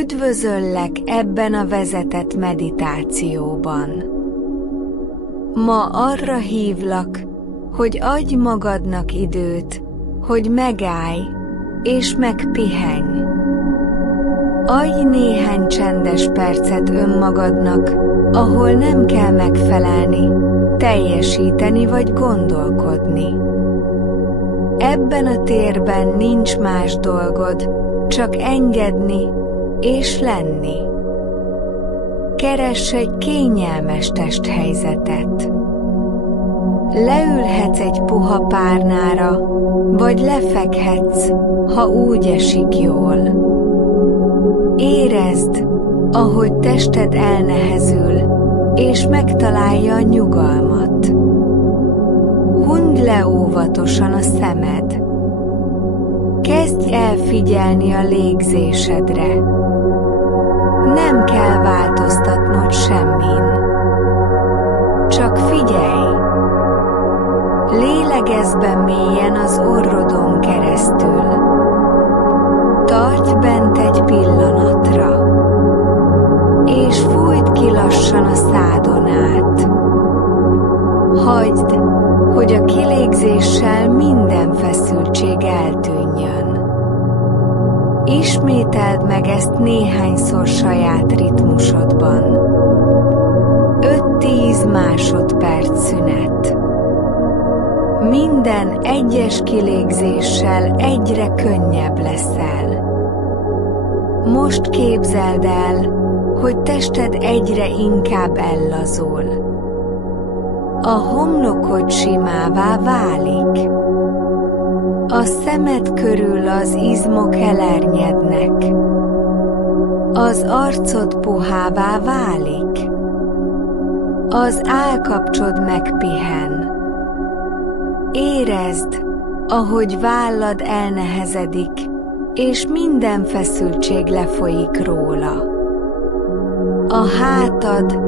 Üdvözöllek ebben a vezetett meditációban. Ma arra hívlak, hogy adj magadnak időt, hogy megállj és megpihenj. Adj néhány csendes percet önmagadnak, ahol nem kell megfelelni, teljesíteni vagy gondolkodni. Ebben a térben nincs más dolgod, csak engedni és lenni. Keress egy kényelmes testhelyzetet. Leülhetsz egy puha párnára, vagy lefekhetsz, ha úgy esik jól. Érezd, ahogy tested elnehezül, és megtalálja a nyugalmat. Hunyd le óvatosan a szemed. Kezdj el figyelni a légzésedre. Nem kell változtatnod semmin. Csak figyelj! Lélegezz be mélyen az orrodon keresztül. Tarts bent egy pillanatra, és fújd ki lassan a szádon át. Hagyd, hogy a kilégzéssel minden feszültség eltűnjön. Ismételd meg ezt néhányszor saját ritmusodban. 5-10 másodperc szünet. Minden egyes kilégzéssel egyre könnyebb leszel. Most képzeld el, hogy tested egyre inkább ellazul. A homlokod simává válik. A szemed körül az izmok elernyednek. Az arcod puhává válik. Az állkapcsod megpihen. Érezd, ahogy vállad elnehezedik, és minden feszültség lefolyik róla. A hátad,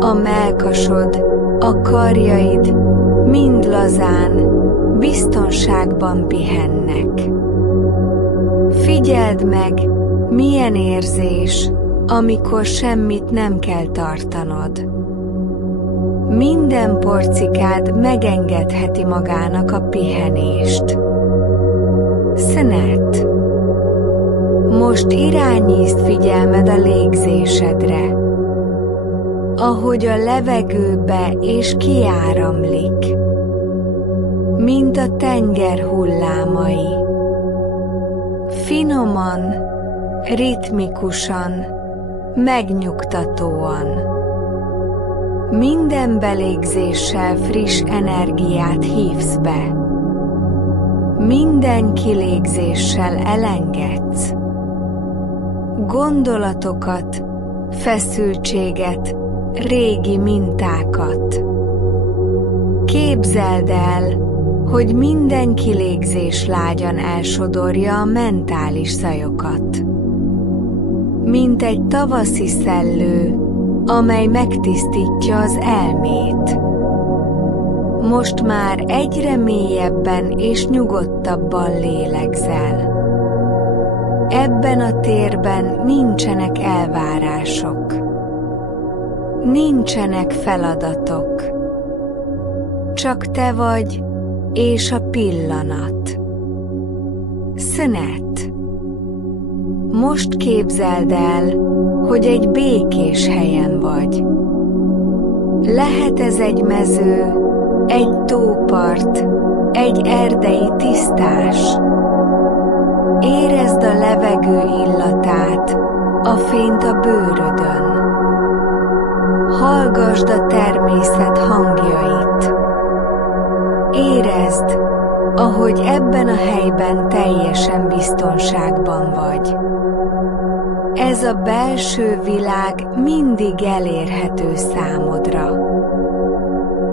a mellkasod, a karjaid mind lazán, biztonságban pihennek. Figyeld meg, milyen érzés, amikor semmit nem kell tartanod. Minden porcikád megengedheti magának a pihenést. Szünet. Most irányítsd figyelmed a légzésedre, ahogy a levegő be és kiáramlik, mint a tenger hullámai. Finoman, ritmikusan, megnyugtatóan. Minden belégzéssel friss energiát hívsz be. Minden kilégzéssel elengedsz. Gondolatokat, feszültséget, régi mintákat. Képzeld el, hogy minden kilégzés lágyan elsodorja a mentális zajokat. Mint egy tavaszi szellő, amely megtisztítja az elmét. Most már egyre mélyebben és nyugodtabban lélegzel. Ebben a térben nincsenek elvárások. Nincsenek feladatok. Csak te vagy és a pillanat. Szünet. Most képzeld el, hogy egy békés helyen vagy. Lehet ez egy mező, egy tópart, egy erdei tisztás. Érezd a levegő illatát, a fényt a bőrödön. Hallgasd a természet hangjait. Érezd, ahogy ebben a helyben teljesen biztonságban vagy. Ez a belső világ mindig elérhető számodra.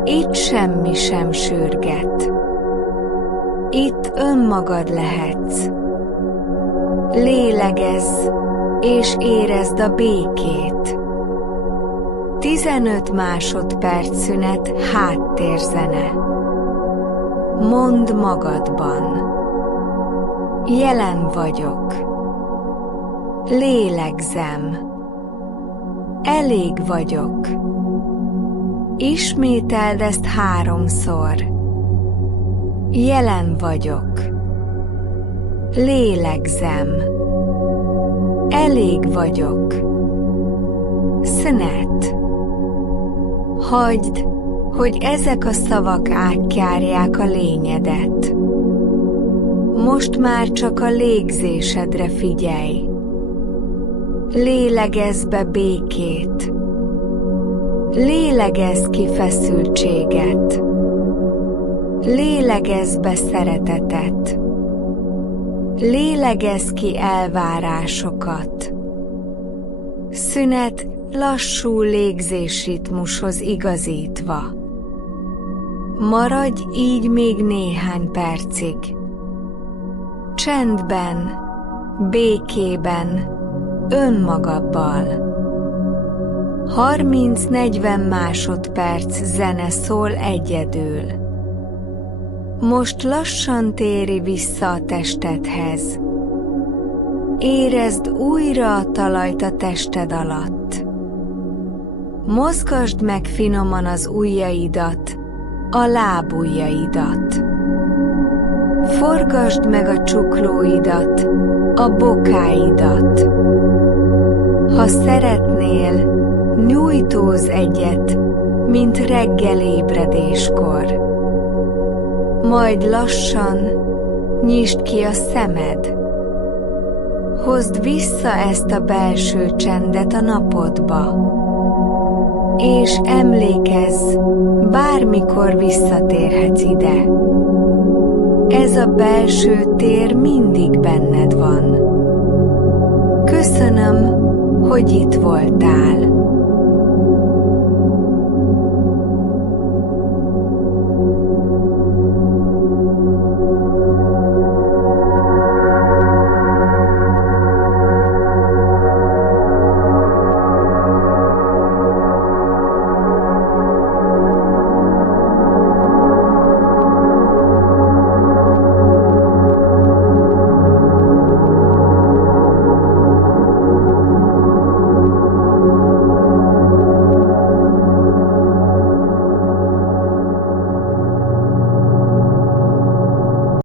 Itt semmi sem sürget. Itt önmagad lehetsz. Lélegezz, és érezd a békét. 15 másodperc szünet, háttérzene. Mondd magadban. Jelen vagyok. Lélegzem. Elég vagyok. Ismételd ezt 3-szor. Jelen vagyok. Lélegzem. Elég vagyok. Szünet. Hagyd, hogy ezek a szavak átjárják a lényedet. Most már csak a légzésedre figyelj. Lélegezz be békét. Lélegezz ki feszültséget. Lélegezz be szeretetet. Lélegezz ki elvárásokat. Szünet lassú légzésritmushoz igazítva. Maradj így még néhány percig. Csendben, békében, önmagaddal. 30-40 másodperc zene szól egyedül. Most lassan térj vissza a testedhez. Érezd újra a talajt a tested alatt. Mozgasd meg finoman az ujjaidat, a lábujjaidat. Forgasd meg a csuklóidat, a bokáidat. Ha szeretnél, nyújtózz egyet, mint reggel ébredéskor. Majd lassan nyisd ki a szemed. Hozd vissza ezt a belső csendet a napodba. És emlékezz, bármikor visszatérhetsz ide. Ez a belső tér mindig benned van. Köszönöm, hogy itt voltál.